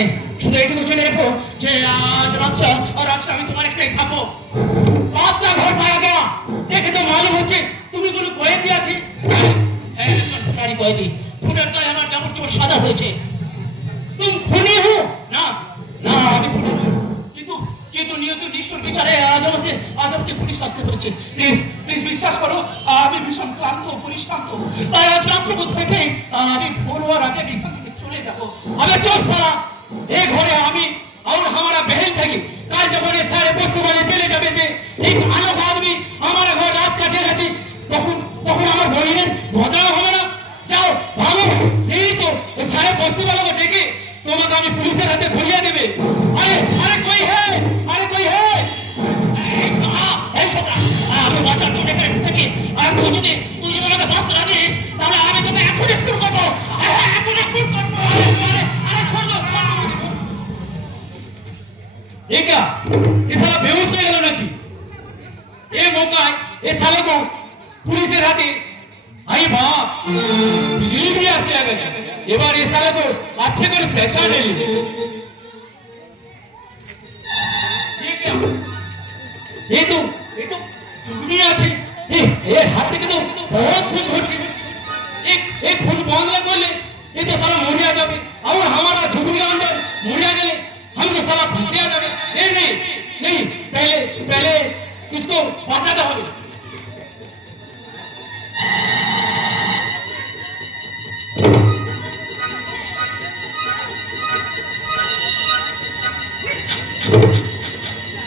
নেই। শুধু এইটুকু জেনে রেখো যে আজ রাতটা আমি তোমার একটাই থাকবো। आपका घर पाया गया। देखे तो मालूम होचे तुम्हें কোনো কয়েদি আছে। হ্যাঁ সরকারি কয়েদি। খুনের দায় আমার জামুর চোর সাদা হয়েছে। तुम খুনি हो না না আমি খুনি নই। কিন্তু নিয়ত নিষ্ঠুর বিচারে আজ আমাকে পুলিশ শাস্তি করেছে। প্লিজ প্লিজ বিশ্বাস করো আমি ভীষণ ক্লান্ত পরিশ্রান্ত। তাই আজ রাত্রবোধ থেকে আমি ভোর হওয়ার আগে এখান থেকে চলে যাবো। আমি চোখ সারা এই ঘরে আমি और हमारा बहन थी कल जब उन्हें सारे पोस्ट वाले चले जाते थे एक अलग आदमी हमारा घर रात काटे रहे तখন আমার বললেন ঘটনা হবে না যাও ভালো এই তো সারে বস্তি वालों को देखे তোমাকে আমি পুলিশের হাতে ধরিয়ে দেবে। আরে আরে কই হে এই সোনা আমি বাঁচার জন্য এখানে ঢুকেছি। আর তুই যদি আমাকে বাঁচতে না দিস তাহলে আমি তোকে এখন একটু করবো এখন একটু করবো। আরে ছোড় ये क्या ये साला बेहोश हो गया ना कि ये मौका ये साले को पुलिस हाथे आई बाप बिजली भी आसे आ गया। ये बार ये साले को अच्छे कर पहचान ली। ये क्या ये तो जुगनी আছে ये हाथ থেকে তো बहुत खून झड़ছে। एक खून बंद ना कर ले ये तो साला मरिया जाবে और हमारा जुगनी का अंदर मरिया गए हम तो साला फंसिया जावे। नहीं पहले इसको बचाना होगा।